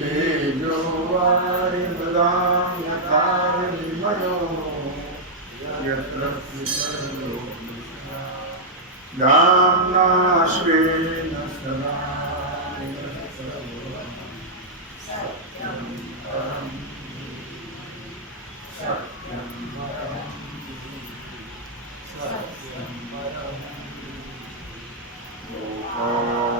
तेजो वारि मृदां यथा विनिमयो यत्र विसर्गो धाम्ना स्वेन सदा सत्यं परं सत्यं परं सत्यं परं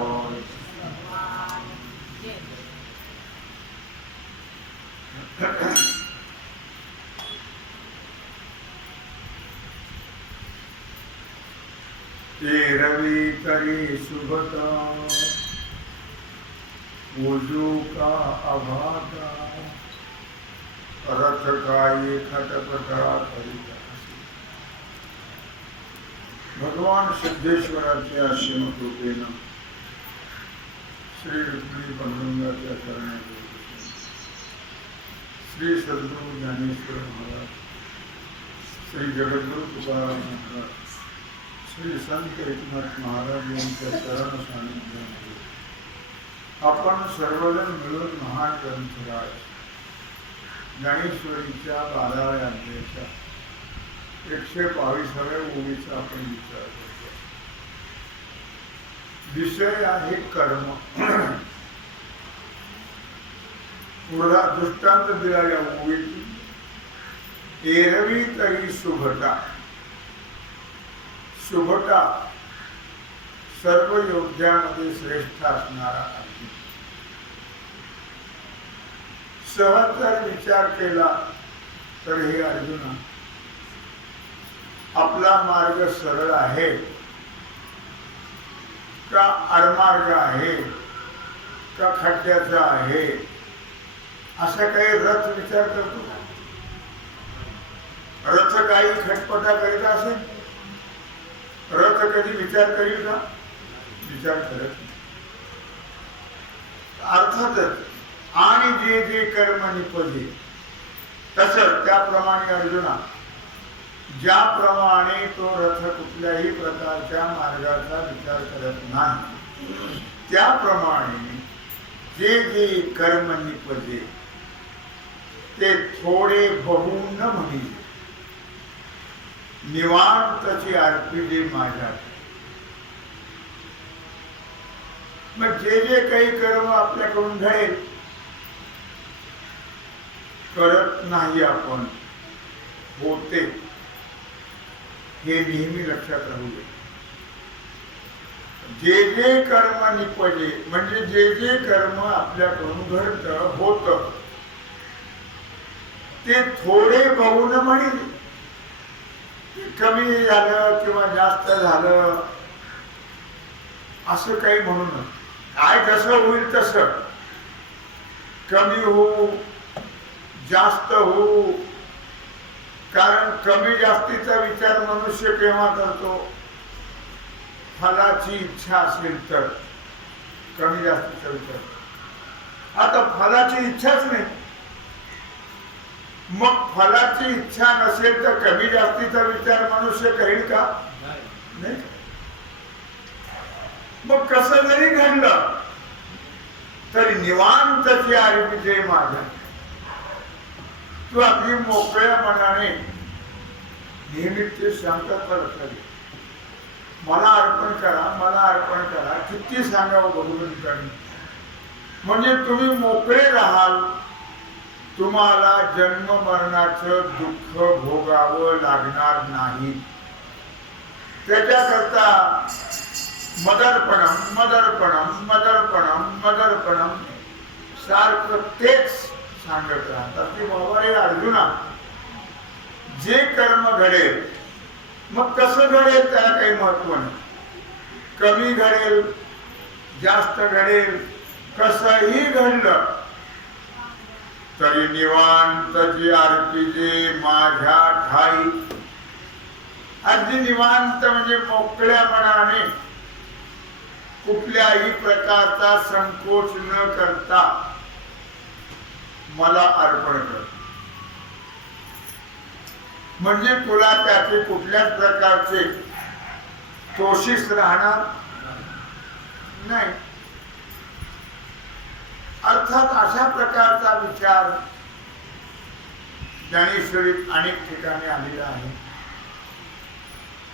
रवि करी सुभता वजू का अभागा रथ का ये खटपटा करिता भगवान सिद्धेश्वराच्या असीम कृपेनं श्री रुक्मिणी पांडुरंगाच्या चरणात श्री सद्गुरु ज्ञानेश्वर महाराज श्री जगद्गुरु तुकाराम महाराज श्री संत एकनाथ महाराज यांच्या चरण सानिध्यामध्ये आपण सर्वजण मिळून महान ग्रंथराज ज्ञानेश्वरीच्या 12व्या अध्यायाच्या 122व्या ओळीचा आपण विचार करतो. विषय आहे कर्म. पुढला दृष्टांत दिला या ओळीत. एरवी तरी सुभटा. सुभटा सर्व योद्ध्यामध्ये श्रेष्ठ असणारा अर्जुन. सहज जर विचार केला तर हे अर्जुना, आपला मार्ग सरळ आहे का आडमार्ग आहे का खड्ड्याचा आहे असा काही रथ विचार करतो का? रथ काही खटपटा करीत असेल? रथ कधी विचार करील का? विचार करत नाही. अर्थातच आणि जे जे कर्म निपजे तसंच त्याप्रमाणे अर्जुना, ज्याप्रमाणे तो रथ कुठल्याही प्रकारच्या मार्गाचा विचार करत नाही, त्याप्रमाणे जे जे कर्म निपजे ते थोडे बहु न म्हणी निवांतची अर्पिले माझ्या. मग जे जे काही कर्म आपल्याकडून घडेल करत नाही आपण, होते, हे नेहमी लक्षात राहू दे. जे जे कर्म निपजे म्हणजे जे जे कर्म आपल्याकडून घडतं होतं ते थोडे बहु न म्हणेल. कमी झालं किंवा जास्त झालं असं काही म्हणू नये. काय जसं होईल तसं, कमी होऊ जास्त होऊ. कारण कमी जास्तीचा विचार मनुष्य केव्हा करतो? फलाची इच्छा असेल तर कमी जास्तीचा विचार. आता फलाची इच्छाच नाही, मग फलाची इच्छा नसेल तर कमी जास्तीचा विचार मनुष्य करेल का? नाही. मग कसं जरी घडलं तरी निवांतची अर्पिते माझ्या. तू अगदी मोकळ्या मनाने नेहमी ते शांतता लक्षात घे. मला अर्पण करा, मला अर्पण करा, किती सांगावं भगवंतांनी. म्हणजे तुम्ही मोकळे राहाल, तुम्हाला जन्म मरणाचं दुःख भोगावं लागणार नाही. त्याच्याकरता मदर्पणम मदर्पणम मदर्पणम मदर्पणम सारखं तेच सांगत राहतात की बाबा रे अर्जुना, जे कर्म घडेल, मग कसं घडेल त्याला काही महत्व नाही. कमी घडेल, जास्त घडेल, कसंही घडलं तरी निवांतची अर्पिजे माझ्या ठाई. अगदी निवांत म्हणजे मोकळ्या मनाने, कुठल्याही प्रकारचा संकोच न करता मला अर्पण कर. म्हणजे तुला त्याचे कुठल्याच प्रकारचे तोशीस राहणार नाही. अर्थ अर्थात अशा प्रकारचा विचार ज्ञानेश्वरीत अनेक ठिकाणी आलेला आहे.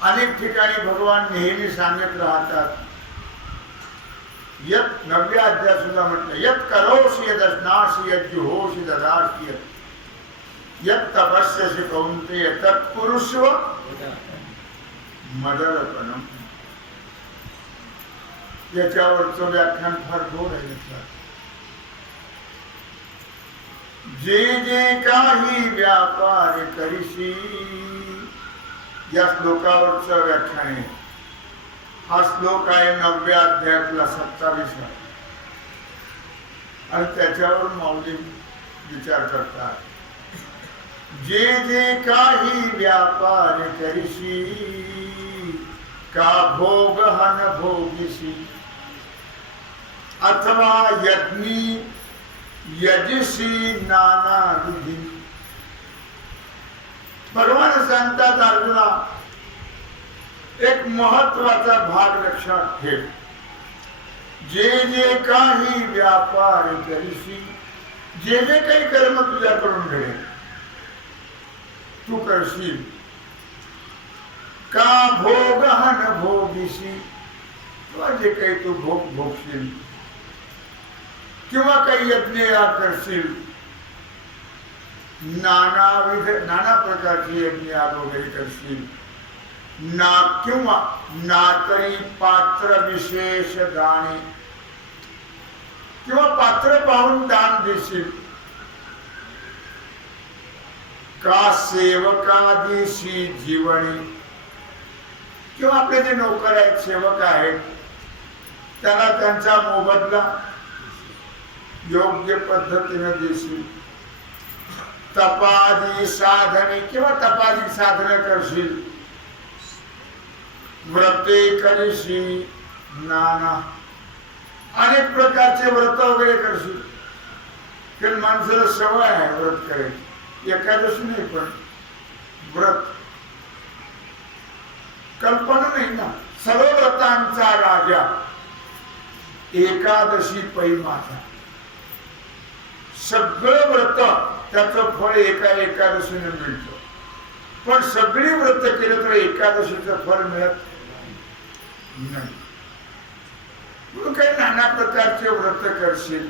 अनेक ठिकाणी भगवान नेहमी सांगत राहतात. यत 9व्या अध्यायात सुद्धा म्हटलं, यत करोषि यदश्नासि यत जुहोषि ददासि यत तपस्यसि कौन्तेय तत्कुरुष्व मदर्पणम्. याच्यावरचं व्याख्यान फार गोड आहे. जे जे काही व्यापार करीशी, या श्लोकावरचं व्याख्यान आहे. हा श्लोक आहे 9व्या अध्यायातला 27. आणि त्याच्यावर माऊली विचार करतात. जे जे काही व्यापार करीशी का भोग हन भोगिशी अथवा यज्ञी यजिशी नाना विधी. भगवान सांगतात अर्जुना, एक महत्वाचा भाग लक्षात ठेव. जे जे काही व्यापार करीशी, जे जे काही कर्म तुझ्याकडून घडेल तू करशील. का भोग न भोगीशी, किंवा जे काही तू भोग भोगशील, किंवा काही यज्ञ करशील. नाना प्रकारचे यज्ञ वगैरे करशील. ना किंवा नातरी पात्र विशेष दाने, किंवा पात्र पाहून दान देशील. का सेवकादीशी जीवनी, किंवा आपले जे नोकर आहेत, सेवक आहेत, त्याला त्यांचा मोबदला योग्य पद्धतीने देशील. तपादी साधने, किंवा तपादी साधने करशील. व्रते करीशी नाना, अनेक प्रकारचे व्रत वगैरे करशील. कारण माणसाला सवय आहे व्रत करायची. एकादशी नाही, पण व्रत कल्पना नाही ना. सर्व व्रतांचा राजा एकादशी पै माझा. सगळं व्रत त्याचं फळ एका एकादशीने मिळतं. पण सगळी व्रत केलं तर एकादशीचं फळ मिळत नाही. म्हणून काही नाना प्रकारचे व्रत करशील.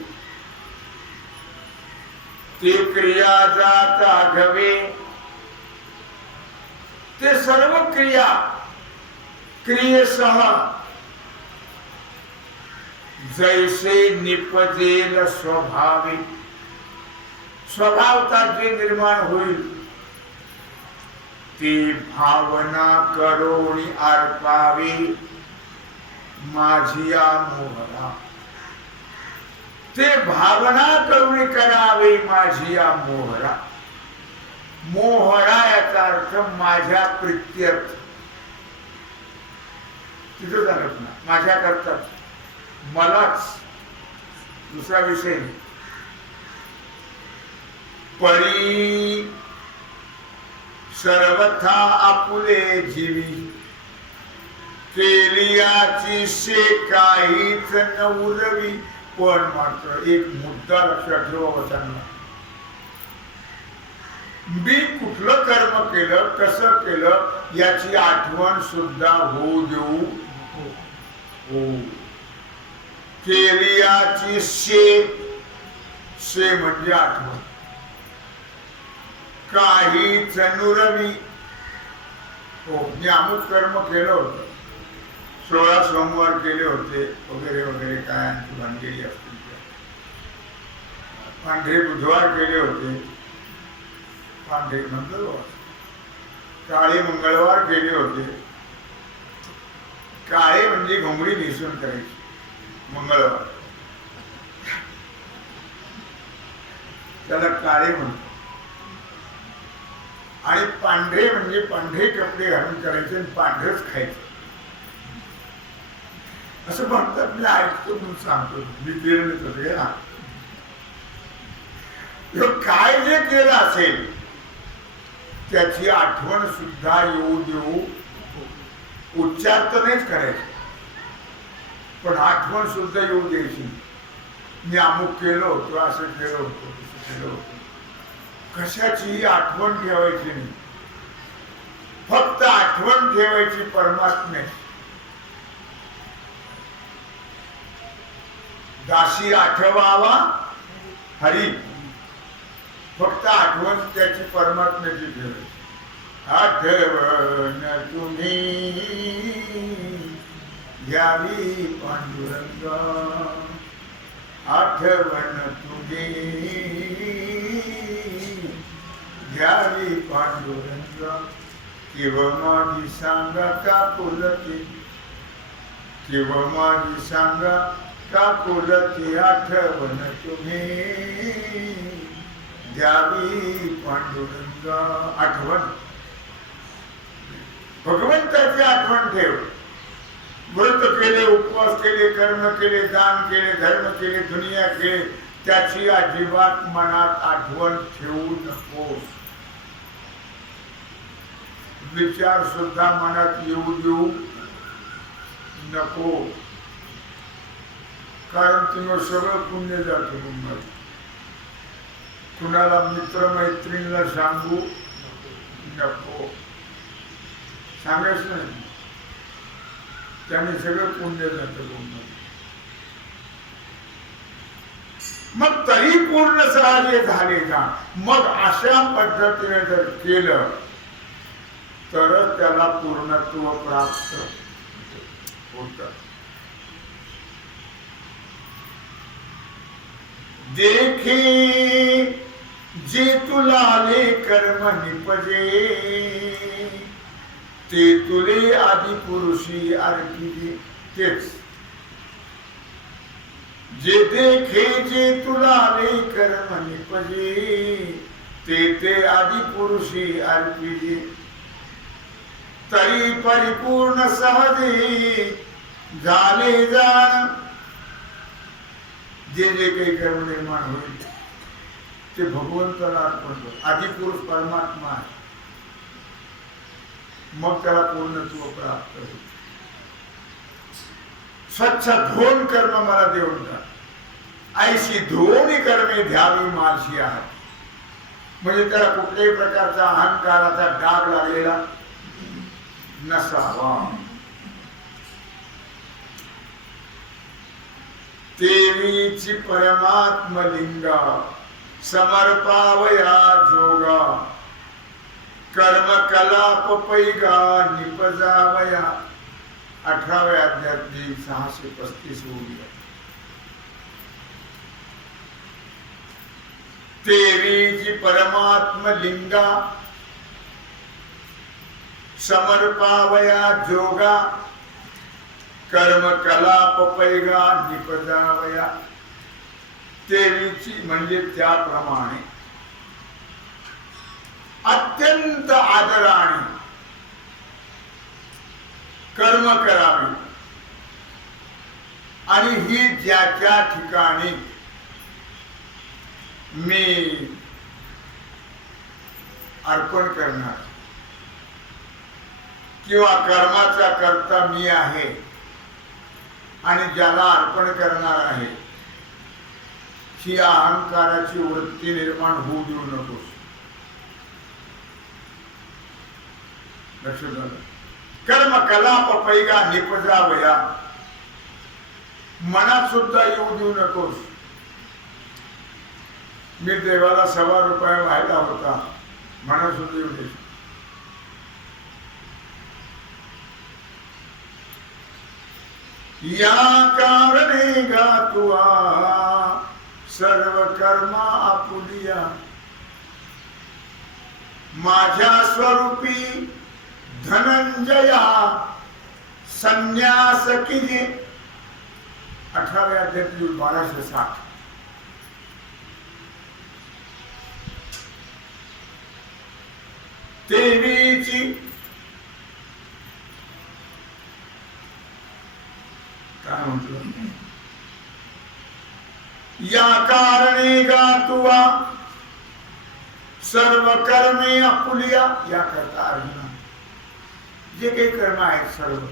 ते क्रिया जात आघवे, ते सर्व क्रिया क्रियेसह जैसे निपजेल स्वभावी, स्वभावता जे निर्माण होईल ती भावना करोणी अर्पावी माझिया मोहरा. ते भावना करुणी करावे माझिया मोहरा. मोहरा याचा अर्थ माझ्या प्रित्यर्थ. तिथं झालं ना, माझ्या करता मलाच, दुसरा विषय नाही. परी सर्वथा आपुले जीवी, केलियाची शे काहीच न उरवी. पण मात्र एक मुद्दा लक्षात ठेवा वचना. मी कुठलं कर्म केलं, कसं केलं याची आठवण सुद्धा होऊ देऊ. केलियाची शे म्हणजे आठवण. काही चनुरवी, मी अमुक कर्म केलं होतं, 16 सोमवार केले होते वगैरे वगैरे, काय आणखी भानगडी असतील त्या. पांढरे बुधवार केले होते, पांढरे मंगळवार, काळे मंगळवार केले होते. काळे म्हणजे घोंगडी नेसून करायची मंगळवार, त्याला काळे म्हणतो. आणि पांढरे म्हणजे पांढरे कपडे घालून करायचे आणि पांढरच खायचं असं म्हणतात. मी ऐकतो म्हणून सांगतो, मी केलं नाही तसं. काय जे केलं असेल त्याची आठवण सुद्धा येऊ देऊ. उच्चार तर नाहीच करायचे, पण आठवण सुद्धा येऊ द्यायची. मी अमुक केलं होतं, असं केलं होतं, तसं केलं होतं. कशाची आठवण ठेवायची नाही, फक्त आठवण ठेवायची परमात्मे. दासी आठवावा हरी, फक्त आठवण त्याची परमात्म्याची ठेवायची. आठवण तुम्ही घ्यावी पांडुरंगा, आठवण तुझी घ्यावी पांडुरंगा. किंवा माझी सांगा का पुलती, किंवा माझी सांगा का पुलती, आठवण तुम्ही घ्यावी पांडुरंगा. आठवण, भगवंताची आठवण ठेव. व्रत केले, उपवास केले, कर्म केले, दान केले, धर्म केले, दुनिया केले, त्याची अजिबात मनात आठवण ठेवू नको. विचार सुद्धा मनात येऊ देऊ नको, कारण तुम्ही सगळं पुण्य जातं तुम्हाला. कुणाला मित्र मैत्रिणीला सांगू नको, सांगायचं नाही, त्याने सगळं पुण्य जातं तुम्हाला. मग तरी पूर्ण सहाजे झाले का, मग अशा पद्धतीने जर केलं तरच त्याला पूर्णत्व प्राप्त होतं. देखे जे तुला आले कर्म निपजे, ते तुले आदि पुरुषी अर्पिले. तेच जे देखे जे तुला आले कर्म निपजे, ते आदि पुरुषी अर्पिले. तरी परिपूर्ण सहजे झाले जाण. जे जे काही कर्म निर्माण होईल ते भगवंताला अर्पण कर. आदिपुरुष परमात्मा आहे, मग त्याला पूर्णत्व प्राप्त होईल. स्वच्छ धोन कर्म मला देऊन टाक, ऐशी धोनी कर्मे घ्यावी माझी आहे. म्हणजे त्याला कुठल्याही प्रकारचा अहंकाराचा डाग लागलेला नसावा. देवीची परमात्मलिंगा समर्पावया जोगा, कर्म कलाप पैगा निपजावया. 18व्या अध्यायातली 635 ओळी. देवीची परमात्मलिंगा समर्पावया जोगा, कर्म कलाप पैगा निपजावया. देवीची म्हणजे त्याप्रमाणे अत्यंत आदराने कर्म करावी. आणि ही ज्या ठिकाणी मी अर्पण करणार किंवा कर्माचा कर्ता मी आहे आणि ज्याला अर्पण करणार आहे, ही अहंकाराची वृत्ती निर्माण होऊ देऊ नकोस. लक्षात आलं? कर्म कलाप पैगा निपजावया, मनात सुद्धा येऊ देऊ नकोस. मी देवाला ₹1.25 व्हायला होता, मनात सुद्धा येऊ दे. या कारणे गातुआ सर्व कर्मा आपुलिया, माझ्या स्वरूपी धनंजया संन्यास कीजे. 18व्या अध्यायातील 1260. देवीची काय म्हटलं, या कारणे गातुआ सर्व कर्मे आपुलिया. या करता अर्जुना जे काही कर्म आहेत सर्व,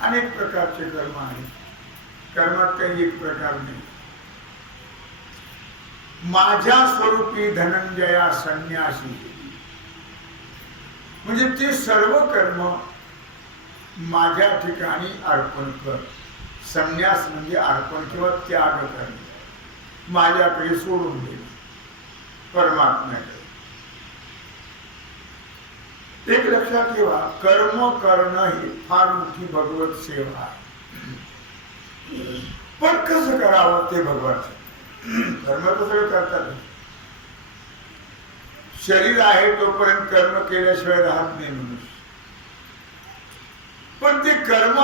अनेक प्रकारचे कर्म आहेत, कर्मात काही एक प्रकार नाही. माझ्या स्वरूपी धनंजया संन्यासी, म्हणजे ते सर्व कर्म माझ्या ठिकाणी अर्पण कर. संन्यास म्हणजे अर्पण किंवा त्याग करणे, माझ्याकडे सोडून दे परमात्म्याकडे. एक लक्षात ठेवा, कर्म करणं ही फार मोठी भगवत सेवा आहे. पण कसं करावं ते भगवान. कर्म तर सगळं करतात. शरीर आहे तोपर्यंत कर्म केल्याशिवाय राहत नाही मनुष्य. पण ते कर्म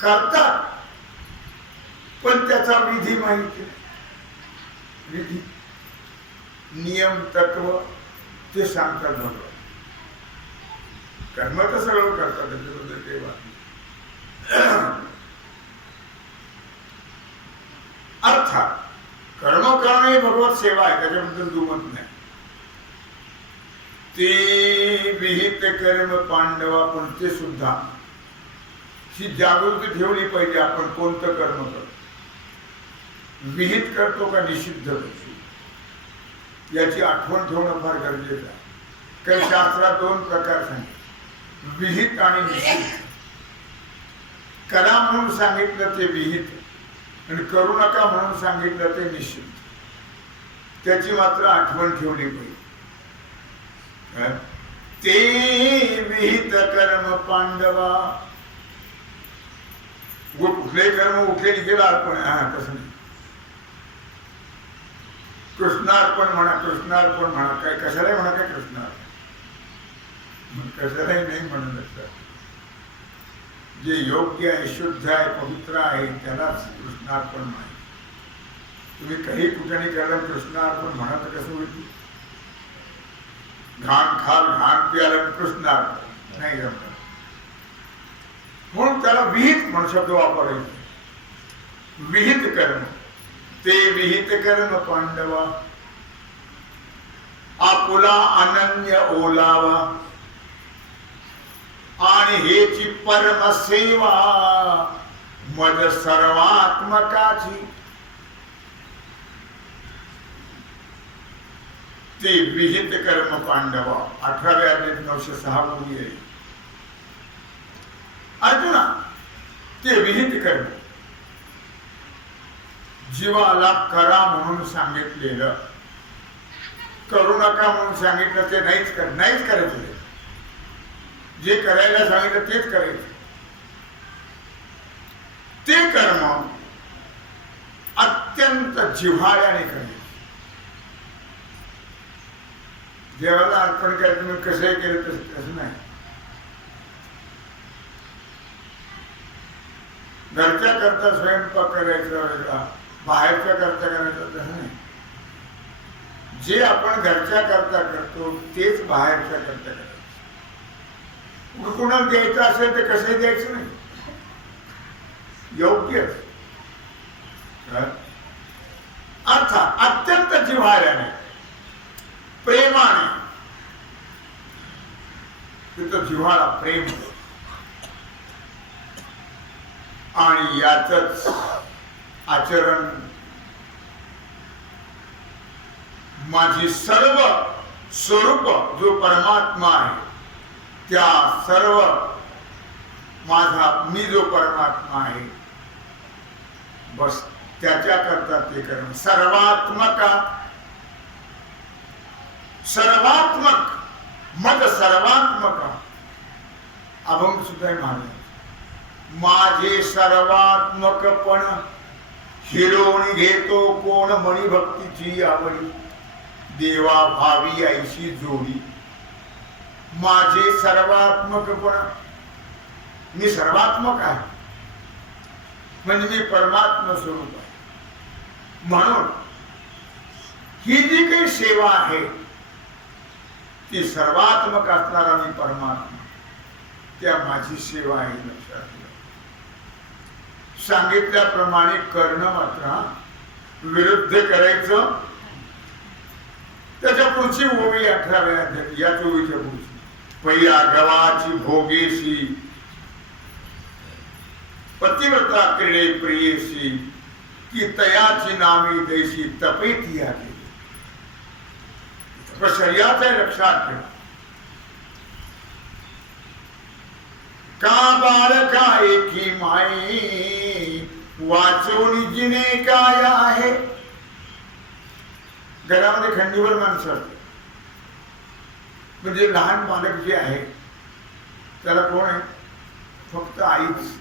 करतात, पण त्याचा विधी माहिती, विधी नियम तत्व ते सांगतात भगवान. कर्म तर सगळं करतात त्याच्याबद्दल काही बात नाही. अर्थात कर्म करणं ही भगवत सेवा आहे, त्याच्याबद्दल दुमत नाही. ते विहित कर्म पांडवा, पण ते सुद्धा ही जागृती ठेवली पाहिजे. आपण कोणतं कर्म करतो, विहित करतो का निषिद्ध करतो, याची आठवण ठेवणं फार गरजेचं आहे. काही शास्त्रात दोन प्रकार सांगितले, विहित आणि निषिद्ध. करा म्हणून सांगितलं ते विहित, आणि करू नका म्हणून सांगितलं ते निषिद्ध. त्याची मात्र आठवण ठेवली पाहिजे. ते विहित कर्म पांडवा, कुठले कर्म उठले निघेल अर्पण. तसं नाही, कृष्णार्पण म्हणा, कृष्णार्पण म्हणा, काय कशालाही म्हणा, काय कृष्णार्पण कशालाही नाही म्हणू शकतात. जे योग्य आहे, शुद्ध आहे, पवित्र आहे, त्यालाच कृष्णार्पण म्हणा. तुम्ही काही कुठे केलं कृष्णार्पण म्हणा तर कसं होईल? घाण खाल, घाण प्याला, कृष्णार्पण नाही जमणार. म्हणून त्याला विहित म्हणून शब्द वापरायचे. विहित कर्म, ते विहित कर्म पांडवा, आपुला अनन्य ओलावा, आणि हेची परमसेवा मज सर्वात्मकाची. ते विहित कर्म पांडवा 18व्या अध्यायात 906 बोली आहे. अर्जुना, ते विहित कर्म जीवाला करा म्हणून सांगितलेलं, करू नका म्हणून सांगितलं ते नाहीच करायचं. जे करायला सांगितलं तेच करायचं. ते कर्म अत्यंत जिव्हाळ्याने करायचं. देवाला अर्पण करायचं तुम्ही कसंही केलं तसं नाही. घरच्या करता स्वयंपाक करायचा वेगळा, बाहेरच्या करता करायचं तसं नाही. जे आपण घरच्या करता करतो तेच बाहेरच्या करता करायचं. कुणाला द्यायचं असेल तर कसंही द्यायचं नाही, योग्य. अर्थात अत्यंत जिव्हाळ्याने, प्रेमाने. तिथं जिव्हाळा, प्रेम. आणि याचंच आचरण माझी सर्व स्वरूप जो परमात्मा आहे, त्या सर्व माझा मी जो परमात्मा आहे, बस त्याच्याकरता ते कर्म. सर्वात्मक मद सर्वात्मक. अभंग सुद्धा महाराज, माझे सर्वात्मकपण हिरोणी घेतो कोण, मणिभक्तीची आवडी देवा भावी ऐशी जोडी. माझे सर्वात्मकपण, मी सर्वात्मक आहे म्हणजे मी परमात्मा स्वरूप आहे. म्हणून ही जी काही सेवा आहे ती सर्वात्मक असणारा मी परमात्मा, त्या माझी सेवा आहे. लक्षात ठेवा. सांगितल्याप्रमाणे करणं मात्र विरुद्ध करायचं. त्याच्या पुढची ओवी 18व्या अध्यायात, या 24च्या पुढची. पहिल्या गवाची भोगेशी पतिव्रता क्रीडे प्रियेशी की तयाची नामी देशी तपेती आली. शरीराचे लक्षात ठेवा. का बाळका एकी माई वाचवणी जिने काय आहे. घरामध्ये खंडीवर माणसं असते, म्हणजे लहान बालक जे आहे त्याला कोण आहे? फक्त आईच.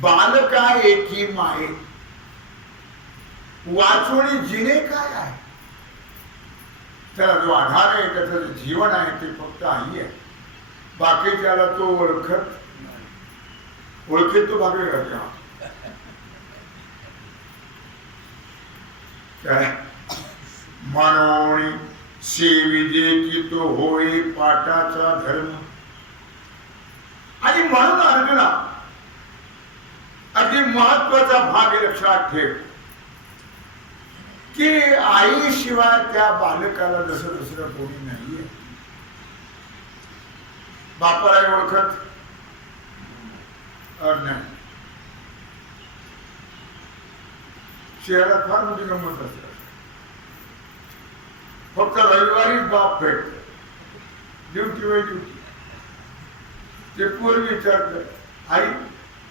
बालका एकी माये वाचवणी जिने काय आहे. त्याला जो आधार आहे, त्याचं जे जीवन आहे ते फक्त आई आहे. बाकीच्याला तो ओळखीत तो भागे का काय म्हणून सेविजे की तो होय पाठाचा धर्म. आणि म्हणून अर्जुना अगदी महत्वाचा भाग लक्षात ठेव की आईशिवाय त्या बालकाला जसं दुसरं कोणी नाहीये. बापाला ओळखत नाही. शहरात फार मोठी गंमत असते. फक्त रविवारीच बाप भेटत, ड्युटी वाय ड्युटी. ते पूर्वी विचारत आई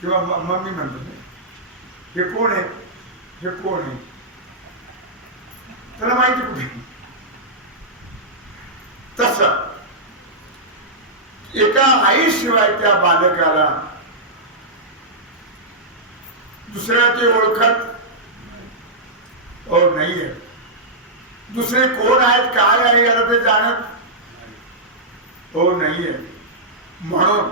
किंवा मम्मी म्हणतो, हे कोण आहे, हे कोण आहे. त्याला माहिती कुठे. तस एका आईशिवाय त्या बालकाला दुसऱ्या ते ओळखत नाहीये. दुसरे कोण आहेत, काय आहे याला ते जाणत नाहीये. म्हणून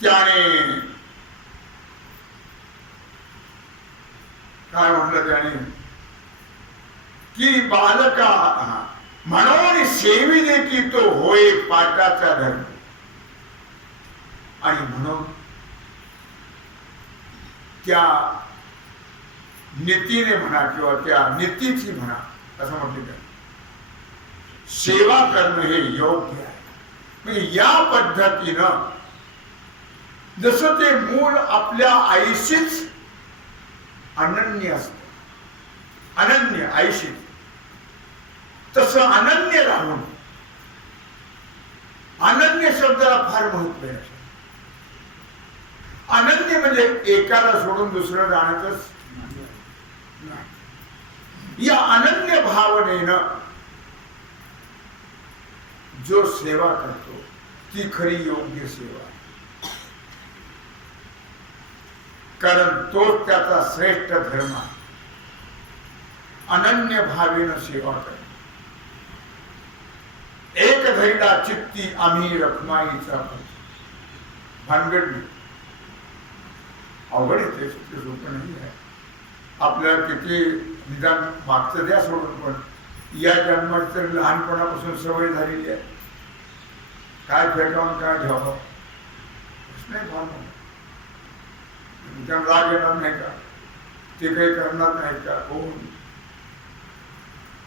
त्याने काय म्हटलं त्याने की बालका म्हणून सेविले की तो होय पाठाचा धर्म. आणि म्हणून त्या नीतीने म्हणा किंवा त्या नीतीची म्हणा असं म्हटलं जातं, सेवा करणं हे योग्य आहे. म्हणजे या पद्धतीनं जसं ते मूल आपल्या आईशीच अनन्य असत, अनन्य आईशी, तसं अनन्य राहून, अनन्य शब्दाला फार महत्व आहे. अनन्य म्हणजे एकाला सोडून दुसरं जाणतच नाही. या अनन्य भावनेनं जो सेवा करतो ती खरी योग्य सेवा आहे. कारण तोच त्याचा श्रेष्ठ धर्म आहे. अनन्य भावेनं सेवा करणे. एक धैर्या चित्ती आम्ही रखमाईचा भानगड नाही. अवघड येते, सोपं नाही आहे. आपल्याला किती निदान मागचं द्या सोडून, पण या जन्माची तर लहानपणापासून सवय झालेली आहे. काय फेकावून काय घ्यावं नाही भावना. त्यांना राग येणार नाही का, ते काही करणार नाही का, कोण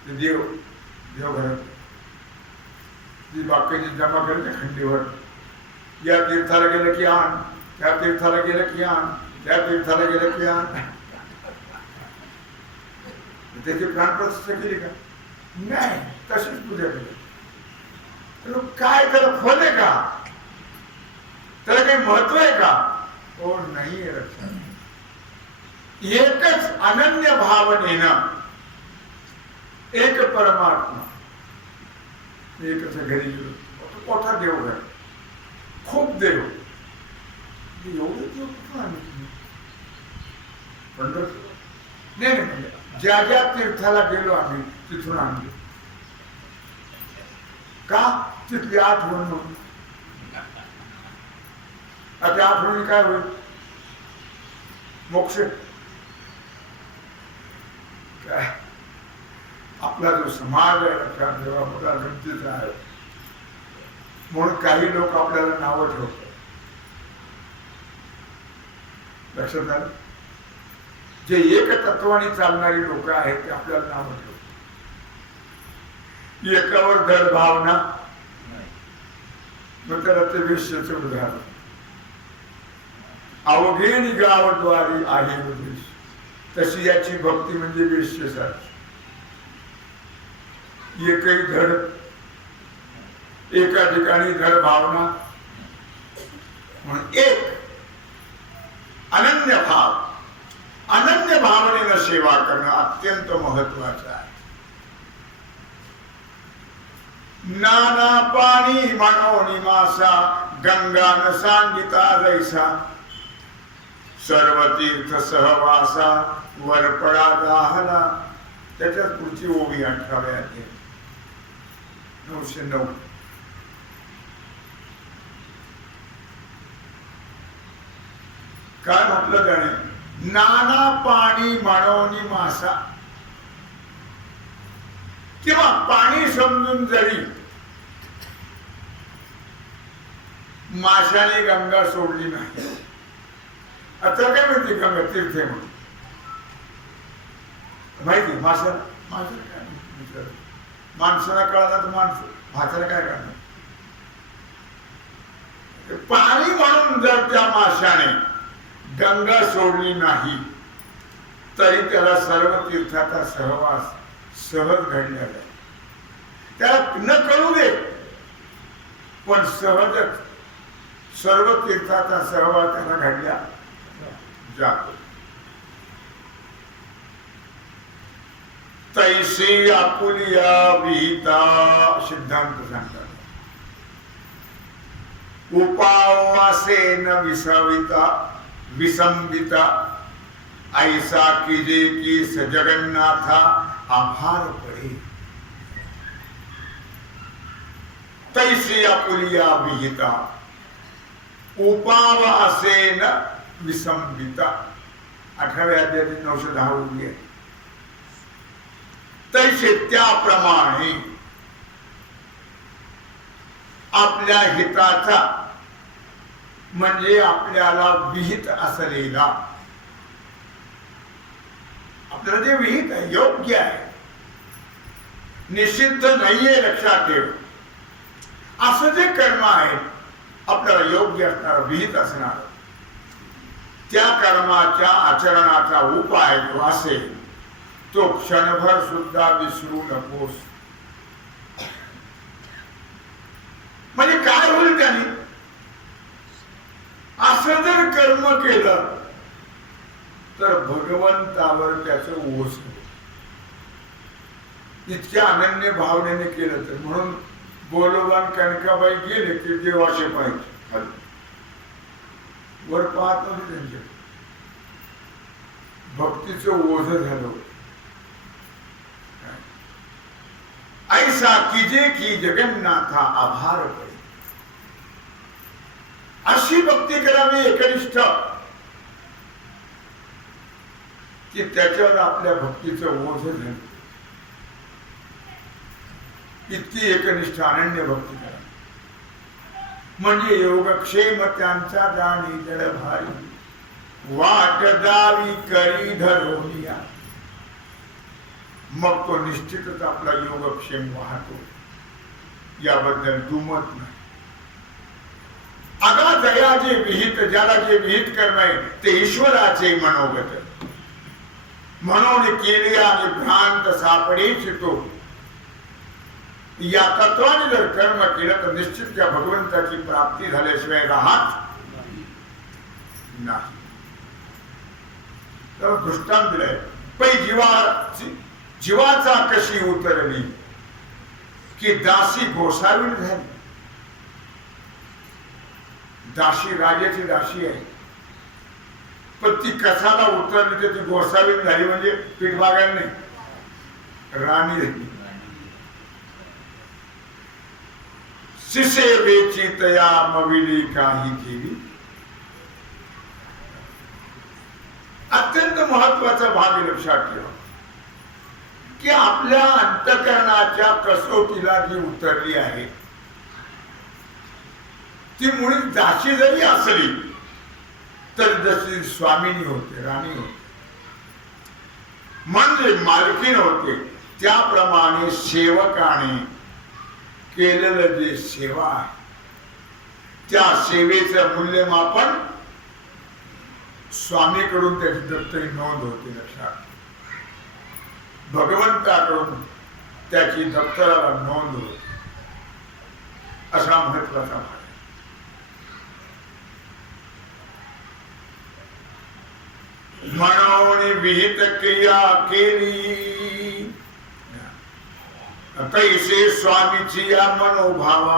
ते देव घरात ती बाकीची जमा करते खंडीवर. या तीर्थाला गेलं की आण, त्या तीर्थाला गेलं की आण, त्या तीर्थाला गेलं की आण. त्याची प्राणप्रतिष्ठा केली का? नाही, तशीच पूजा केली. काय त्याला फल आहे का, त्याला काही महत्व आहे का? नाहीये. एकच अनन्य भावनेनं एक परमात्मा. एकच घरी गेलो, मोठा देव घर, खूप देव. एवढे देव कुठून आणले तुम्ही? पंढरपूर नाही, म्हणजे ज्या ज्या तीर्थाला गेलो आम्ही तिथून आणले. का? तिथली आठवण म्हणून. आता आठवणी काय होईल? मोक्ष. काय आपला जो समाज आहे लक्षात ठेवा, मोठा गमतीचा आहे. म्हणून काही लोक आपल्याला नावं ठेवतात. लक्षात आलं? जे एक तत्वाने चालणारी लोक आहेत ते आपल्याला नावं ठेवतात. एकावर धड भावना, मग त्याला ते वेश्येचं उदाहरण. अवघे निगावद्वारी आहे उद्देश. तशी याची भक्ती म्हणजे वेश्येसारखी. एकही धड, एका ठिकाणी धड भावना, म्हणून एक अनन्य भाव, अनन्य भावनेनं सेवा करणं अत्यंत महत्वाचं आहे. नाना पाणी म्हणून मासा, गंगा न सांगिता जैसा, सर्व तीर्थ सहवासा वरपडा दाहला. त्याच्यात पुढची ओवी 18व्या अध्यायात 909. काय म्हटलं त्याने? नाना पाणी म्हणून मासा, किंवा पाणी समजून जरी माशाने गंगा सोडली नाही. आता काय म्हणते गंगा तीर्थे म्हणून माहिती? माशाला काय माणसाला कळला तर माणसं भाताला काय करणार? पाणी म्हणून जर त्या माशाने गंगा सोडली नाही तरी त्याला सर्व तीर्थाचा सहवास सहज घडला जाईल. त्याला न कळू दे पण सहजच सर्व तीर्थाचा सहवास त्याला घडला जातो. तैसी आपुलिया विहिता सिद्धांत सांगतात. उपावासेन विसविता विसंबिता ऐसा कीजे की जगन्नाथा आभार पडे. तैसी आपुलिया विहिता उपावासेन विसंबिता. 18व्या अध्यायात 910 ओवी आहे. तैसे त्याप्रमाणे आपल्या हिताचा म्हणजे आपल्याला विहित असलेला, आपल्याला जे विहित आहे, योग्य आहे, निषिद्ध नाहीये, लक्षात ठेव. असं जे कर्म आहे आपल्याला योग्य असणार, विहित असणार, त्या कर्माच्या आचरणाचा उपाय जो असेल तो क्षणभर सुद्धा विसरू नकोस. म्हणजे काय होईल त्याने? असं जर कर्म केलं तर भगवंतावर त्याचं ओझ इतक्या अनन्य भावनेने केलं तर. म्हणून बोलोबान कनकाबाई गेले की देवाचे पाहिजे वर पाहत नव्हते, त्यांच्या भक्तीचं ओझ झालं. ऐसा कीजे की जगन्नाथा आभार पडे. अशी भक्ती करावी एकनिष्ठ की त्याच्यावर आपल्या भक्तीचं ओझ झालं. इतकी एकनिष्ठ अनन्य भक्ती करा म्हणजे योगक्षेम त्यांचा जाणी जड भारी वाट दावी करी धरोनिया. मग तो निश्चितच आपला योगक्षेम वाहतो, याबद्दल दुमत नाही. अगा जया जे विहित, ज्याला जे विहित कर्म आहे ते ईश्वराचे मनोगत म्हणून केले आणि भ्रांत सापडेच तो. या तत्वाने जर कर्म केलं तर निश्चित त्या भगवंताची प्राप्ती झाल्याशिवाय राहत नाही. तर दृष्टांत दिलंय. पै जीवाचा कशी उतरली की दासी गोसावी झाली. दासी राजाची दासी आहे पण ती कसाला उतरली तर ती गोसावी झाली म्हणजे पीठभागायला नाही, राणी झाली. शिसेवेची तया मविली काही केली. अत्यंत महत्वाचा भाग लक्षात ठेवा की आपल्या अंतःकरणाच्या कसोटीला जी उतरली आहे ती मुळी दासी जरी असली तर जशी स्वामिनी होते, राणी होते, म्हणजे मालकीण होते, त्याप्रमाणे सेवकाने केलेलं जे सेवा आहे त्या सेवेचं मूल्यमापन स्वामीकडून त्याची दत्तरी नोंद होती लक्षात, भगवंताकडून त्याची दप्तराला नोंद होती. असा महत्वाचा भाग. म्हणून विहित क्रिया केली तैसे स्वामीची या मनोभावा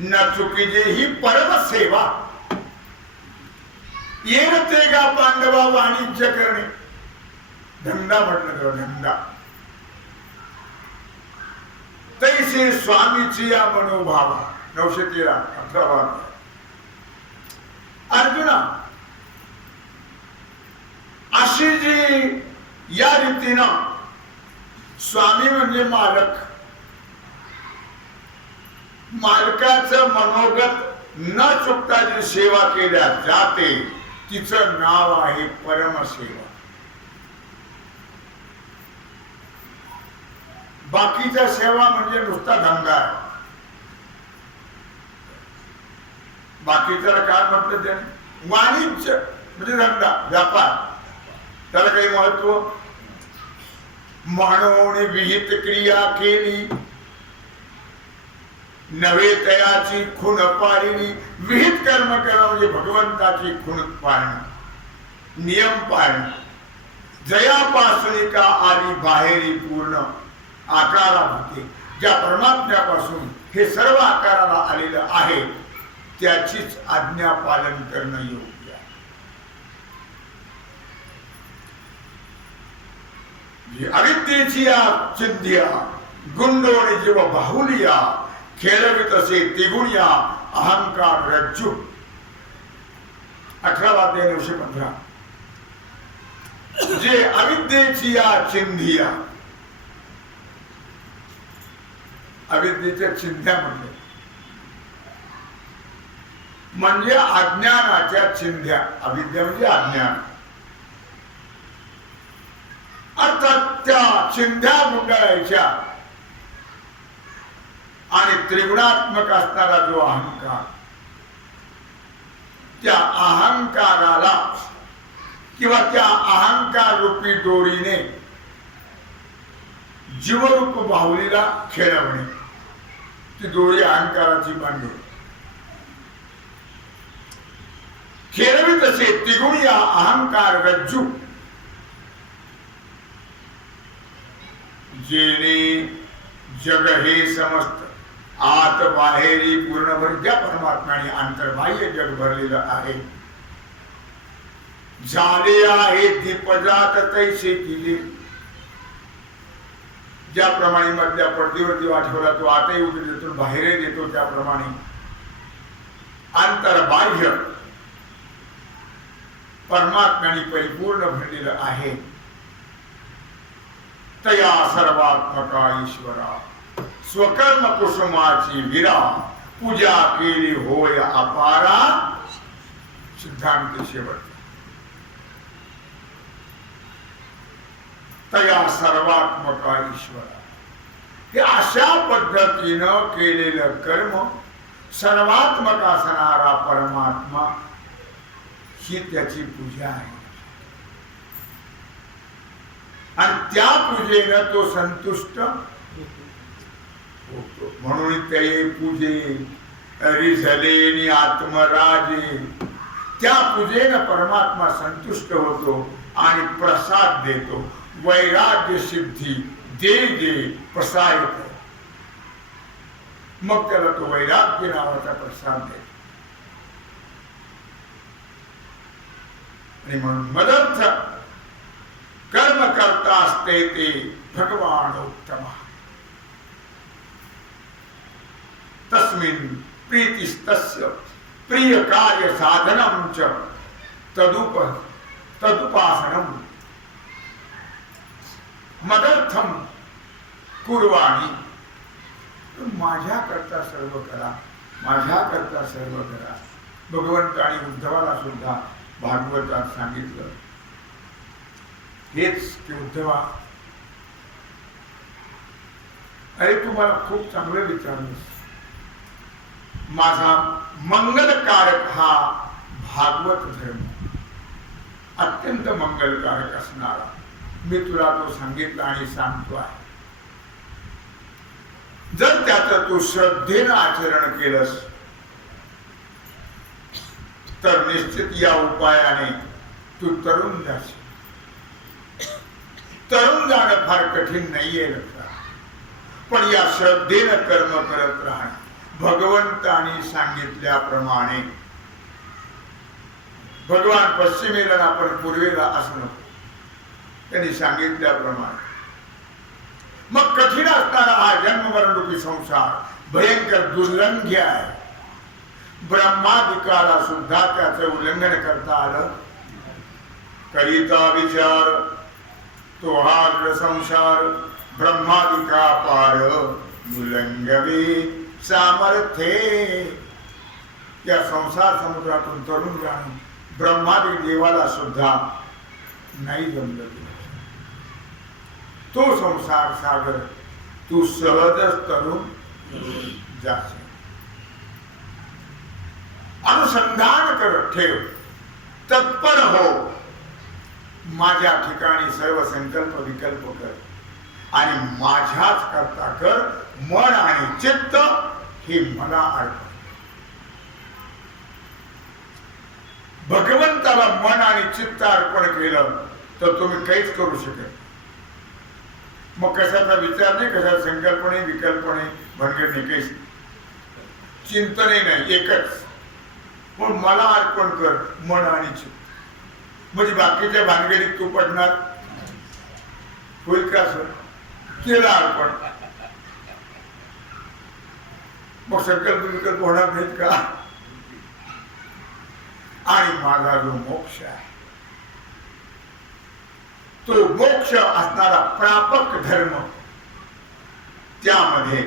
न चुकीजे ही परमसेवा. येन ते का पांडवा वाणिज्य करणे, धंदा म्हटलं तर धंदा. तैसे स्वामीची या मनोभावा 913 अर्जुना, अशी जी या रीतीनं स्वामी म्हणजे मालक, मालकाचं मनोगत न चुकता जी सेवा केल्या जाते तिचं नाव आहे परमसेवा. बाकीच्या सेवा म्हणजे नुसता धंदा आहे. बाकीच्याला काय म्हटलं त्याने? वाणिज्य म्हणजे धंदा, व्यापार, त्याला काही महत्व. म्हणून विहित क्रिया केली नव्हे तयाची खून पाळली. विहित कर्म करणं म्हणजे भगवंताची खून पाळणं, नियम पाळणं. जयापासून का आली बाहेरी पूर्ण आकारा होते, ज्या परमात्म्यापासून हे सर्व आकाराला आलेलं आहे त्याचीच आज्ञा पालन करणं योग्य आहे. अविद्येची चिंध्या गुंडोणी जीव बाहुलिया खेळवित असे तिगुणिया अहंकार रज्जू. 18 915. जे अविद्येची चिंध्या, अविद्येच्या चिंध्या म्हणजे अज्ञानाच्या चिंध्या. अविद्या म्हणजे अज्ञान, अर्थात त्या चिंध्या गुंडाळायच्या. आणि त्रिगुणात्मक असणारा जो अहंकार, त्या अहंकाराला किंवा त्या अहंकार रूपी दोरीने जीवरूप बाहुलीला खेळवणे. ती दोरी अहंकाराची बांधून खेळवीत असे तिगुणिया अहंकार रज्जू. जेणे जग हे समस्त आत बाहेरी पूर्ण भर, ज्या परमात्म्याने अंतर्बाह्य जग भरलेलं आहे. झाले आहे दीपजात तैसे केले. ज्याप्रमाणे मधल्या पडदीवर दिवा ठेवला तो आतही उघड देतो, बाहेरही देतो, त्याप्रमाणे अंतर्बाह्य परमात्म्याने परिपूर्ण भरलेलं आहे. तया सर्वात्मका ईश्वरा स्वकर्म कुसुमाची विरा पूजा केली होय अपारा. सिद्धांत शेवट. तया सर्वात्मका ईश्वरा, हे अशा पद्धतीनं केलेलं कर्म सर्वात्मक असणारा परमात्मा ही त्याची पूजा आहे. आणि त्या पूजेनं तो संतुष्ट होतो. म्हणून ते पूजे रिझलेनी आत्मराजे, त्या पूजेनं परमात्मा संतुष्ट होतो आणि प्रसाद देतो. वैराग्य सिद्धी दे दे प्रसाद, मग त्याला तो वैराग्य नावाचा प्रसाद देतो. आणि म्हणून मदर्थ कर्म करता असते ते भगवान उत्तम. तस्मिन् प्रीतिस्तस्य प्रिय कार्य साधनं च तदुपासनं मदर्थम कुर्वाणी. माझ्या करता सर्व करा, माझ्या करता सर्व करा. भगवंताने उद्धवाला सुद्धा भागवतात सांगितलं हेच की उद्धवा, अरे तुम्हाला खूप चांगलं विचारलंस. माझा मंगलकारक हा भागवत धर्म, अत्यंत मंगलकारक असणारा मी तुला तो सांगितला आणि सांगतो आहे. जर त्याचं तू श्रद्धेनं आचरण केलंस तर निश्चित या उपायाने तू तरुण जाशील. तरुण जाणं फार कठीण नाहीये लक्षात, पण या श्रद्धेनं कर्म करत राहणं. भगवंतानी सांगितल्याप्रमाणे भगवान पश्चिमेला आपण पूर्वेला असं नको, त्यांनी सांगितल्याप्रमाणे. मग कठीण असणारा हा जन्ममरणरूपी संसार भयंकर दुर्लंघ्य आहे. ब्रह्मादिकाला सुद्धा त्याचं उल्लंघन करता आलं. करिता विचार तो हा संसार ब्रह्मादिका पार उल्लंघवे सामर्थ्ये. या संसार समुद्रातून तरुण जाणं ब्रह्मादी देवाला सुद्धा नाही जमलं. तो संसार सागर तू सहजच तरुण जाशील. अनुसंधान कर, ठेव, तत्पर हो. माझ्या ठिकाणी सर्व संकल्प विकल्प कर आणि माझ्याच करता कर. मन आणि चित्त हे मला अर्पण. भगवंताला मन आणि चित्त अर्पण केलं तर तुम्ही काहीच करू शकत. मग कशाचा विचार नाही, कशाचा संकल्प नाही, विकल्प नाही, भनगड नाही, काहीच चिंतनही नाही, एकच. पण मला अर्पण कर मन आणि चित्त. म्हणजे बाकीच्या भानगडीत तू पडणार होईल का? सर केला अर्पण मग संकल्प विकल्प होणार नाहीत का? आणि माझा जो मोक्ष आहे तो मोक्ष असणारा प्रापक धर्म, त्यामध्ये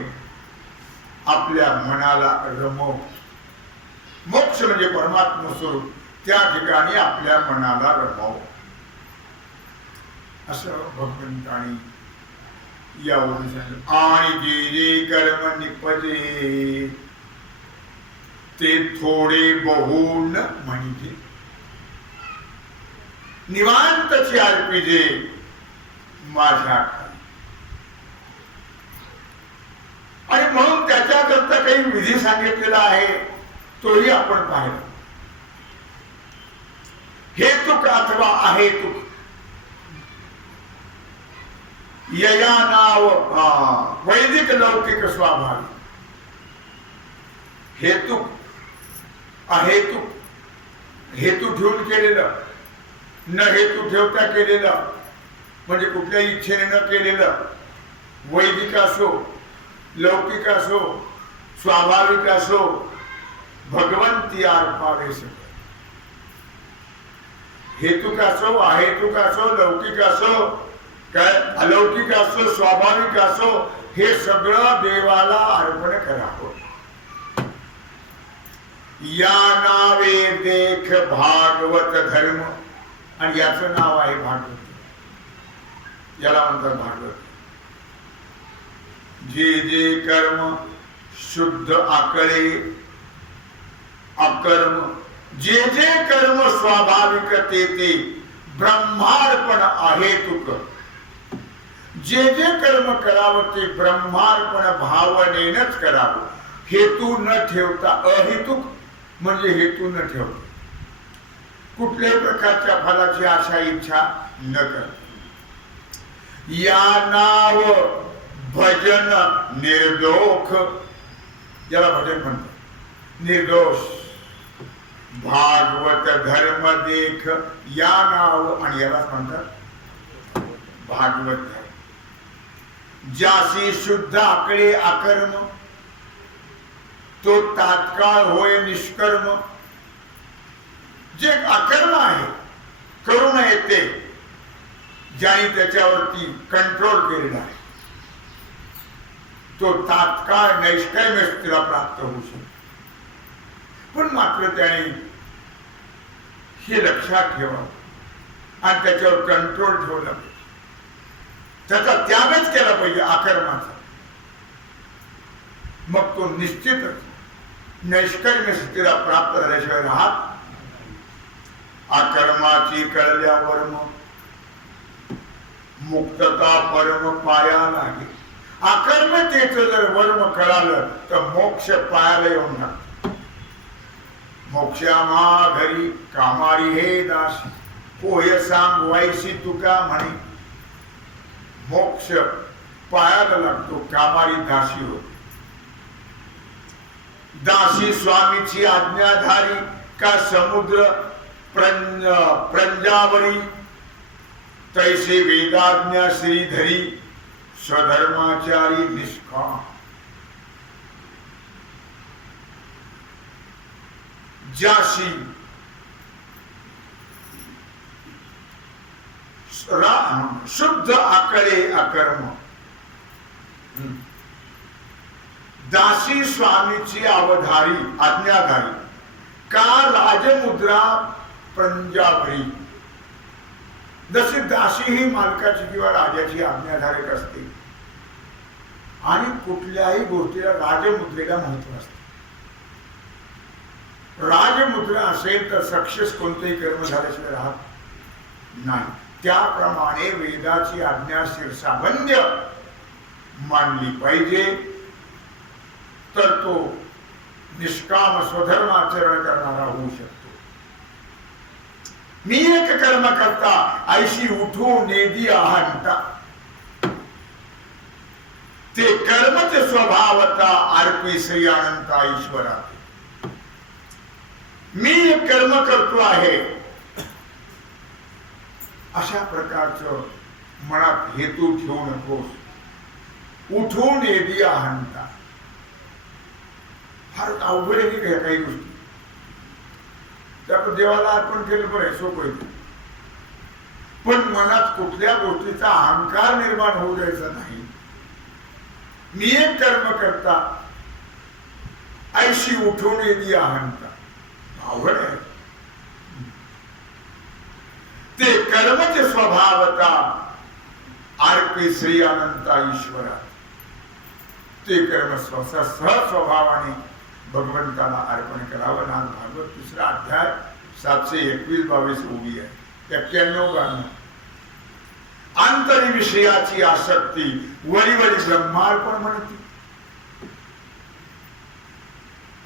आपल्या मनाला रमव. मोक्ष म्हणजे परमात्मा स्वरूप, त्या ठिकाणी आपल्या मनाला रमव. असं भगवंतानी यावरून सांगितलं. आणि जे जे कर्म निपजे ते थोडे बहुन म्हणजे निवांतची अर्पिजे माझ्या. आणि म्हणून त्याच्याकरता काही विधी सांगितलेला आहे, तोही आपण पाहिला. हेतुक अथवा अहेतुक यया नाव वैदिक लौकिक स्वाभाविक. हेतुक अहेतुक, हेतू ठेवून केलेलं, न हेतू ठेवता केलेलं, म्हणजे कुठल्याही इच्छेने न केलेलं, वैदिक असो, लौकिक असो, स्वाभाविक असो, भगवंती अर्पावे सगळं. हेतुक असो, अहेतुक असो, लौकिक असो, काय अलौकिक असो, स्वाभाविक असो, हे सगळं देवाला अर्पण करावं. या नावे देख भागवत धर्म. आणि याचं नाव आहे भागवत. याला म्हणतात भागवत. जे जे कर्म शुद्ध आकळे अकर्म, जे जे कर्म स्वाभाविक ते ब्रह्मार्पण अहेतुक. जे जे कर्म करावं ते ब्रह्मार्पण भावनेनच करावं. हेतू न ठेवता. अहेतुक म्हणजे हेतू न ठेवता, कुठल्याही प्रकारच्या फलाची आशा इच्छा न कर. या नाव भजन निर्दोष. याला भजन म्हणतात, निर्दोष. भागवत धर्म देख या नाव, आणि याला म्हणतात भागवत धर्म. ज्याशी शुद्ध आकडे अकर्म तो तात्काळ होय निष्कर्म. जे अकर्म आहे, करू नये ते, ज्याने त्याच्यावरती कंट्रोल केलेला आहे, तो तात्काळ नैष्कर्म्य स्थितीला प्राप्त होऊ शकतो. पण मात्र त्याने हे लक्षात ठेवावं आणि त्याच्यावर कंट्रोल ठेवला पाहिजे. त्याचा त्यागच केला पाहिजे अकर्माचा. मग तो निश्चितच नैष्कर्म्य स्थितीला प्राप्त झाल्याशिवाय राहत. अकर्माची कळल्यावर मुक्तता परम पाया लागे. अकर्मतेचं जर वर्म कळालं तर मोक्ष पायाला येऊन लागतो. मोक्षामा घरी कामारी हे दासी पोहे सांग वायसी तुका म्हणे. मोक्ष पायाला लागतो, कामारी दासी होते. दासी स्वामीची आज्ञाधारी का समुद्र प्रंजावरी तैसे वेदाज्ञा श्रीधरी स्वधर्माचारी निष्काम. ज्याशी शुद्ध आकळे अकर्म. दासी स्वामीची अवधारी आज्ञाधारी का राजमुद्रा प्रंजावरी. जशी दासी ही मालकाची किंवा राजाची आज्ञाधारक असते आणि कुठल्याही गोष्टीला राजमुद्रेला महत्व असते. राजमुद्रा असेल तर सक्सेस कोणतेही कर्म झाल्याशिवाय राहत नाही. त्याप्रमाणे वेदाची आज्ञा शिरसाबंद्य मानली पाहिजे तर तो निष्काम स्वधर्माचरण करणारा होऊ शकतो. मी एक कर्म करता ऐशी उठू नेदी अहंता. ते कर्मच स्वभावता अर्पी श्री अनंता ईश्वरा. मी एक कर्म करतो आहे अशा प्रकारचं मनात हेतू ठेवू नकोस. उठून येदी अहंता. फार अवघड आहे काही गोष्टी. त्यामुळे देवाला अर्पण केलं बरं आहे, सोपं आहे. पण मनात कुठल्या गोष्टीचा अहंकार निर्माण होऊ द्यायचा नाही. मी एक कर्म करता ऐशी उठून येदी अहंता. अवघड आहे. ते कर्मचे स्वभावता अर्पे श्री अनंता ईश्वरा. ते कर्म स्वभावाने भगवंताला अर्पण करावं. नाथ भागवत 3रा अध्याय 721-22 ओवी आहे. 91 गाणं. अंतरी विषयाची आसक्ती वरी वरी ब्रह्मार्पण म्हणते.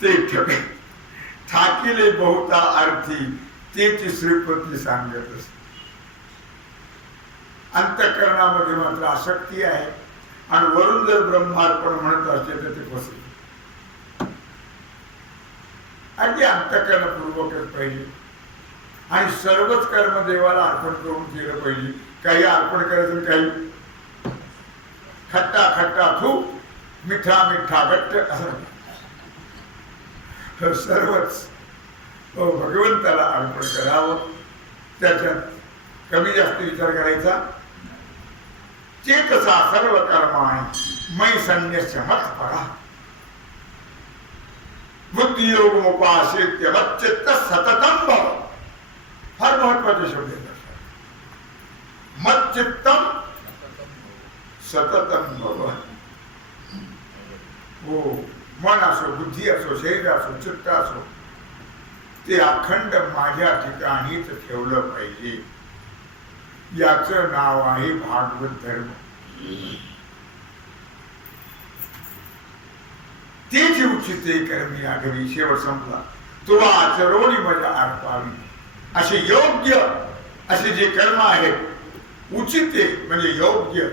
ते ठाकिले बहुता अर्थी तेची श्रीपती सांगत असते. अंतःकरणामध्ये मात्र आसक्ती आहे आणि वरून जर ब्रह्मार्पण म्हणत असते तर ते फसले. अगदी अंतःकरणपूर्वकच पाहिजे आणि सर्वच कर्म देवाला अर्पण करून केलं पाहिजे. काही अर्पण करायचं, काही खट्टा खट्टा थू मिठा मिठा घट्ट असं सर्वच भगवंताला अर्पण करावं. त्याच्यात कमी जास्त विचार करायचा. चेतसा सर्व कर्माणि मयि संन्यस्य मत्परः बुद्धियोगम उपाश्रित्य मच्चित्त सततं भव. फार महत्वाचे शब्द आहेत. मच्चित्तम सततं भव. हो, मन असो, बुद्धी असो, शरीर असो, चित्त असो, ते अखंड माझ्या ठिकाणीच ठेवलं पाहिजे. याचं नाव आहे भागवत धर्म. तेच उचिते कर्मी आघवी. शेवट संपला. तुला आचरोनी मजा अर्पावी. असे योग्य असे जे कर्म आहेत उचिते म्हणजे योग्य,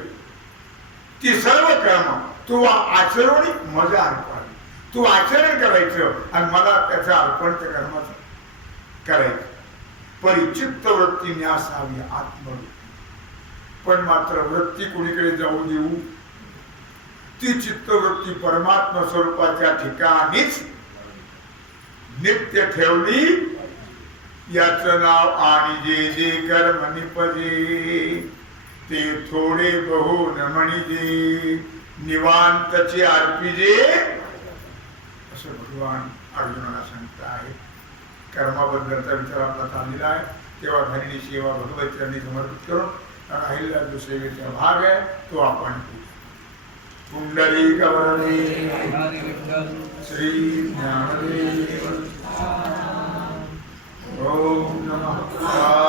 ती सर्व कर्म तुला आचरोनी मजा अर्पावी. तू आचरण करायचं आणि मला त्याचं अर्पण त्या कर्माचं करायचं. परिचित्त वृत्ती न्यासावी आत्मवृत्ती. पण मात्र वृत्ती कोणीकडे जाऊ देऊ. ती चित्तवृत्ती परमात्मा स्वरूपाच्या ठिकाणीच नित्य ठेवली. याचं नाव आणि जे जे कर्म निपजे ते थोडे बहु न म्हणजे निवांतचे अर्पिजे असं भगवान अर्जुनाला सांगत आहे. कर्माबद्दलचा विचार आपला चाललेला आहे. तेव्हा धरणी सेवा भगवत चरणी समर्पित करून राहिलेला जो सेवेचा भाग आहे तो आपण पुंडलिक वरदे श्री ज्ञानदेव ओम नमः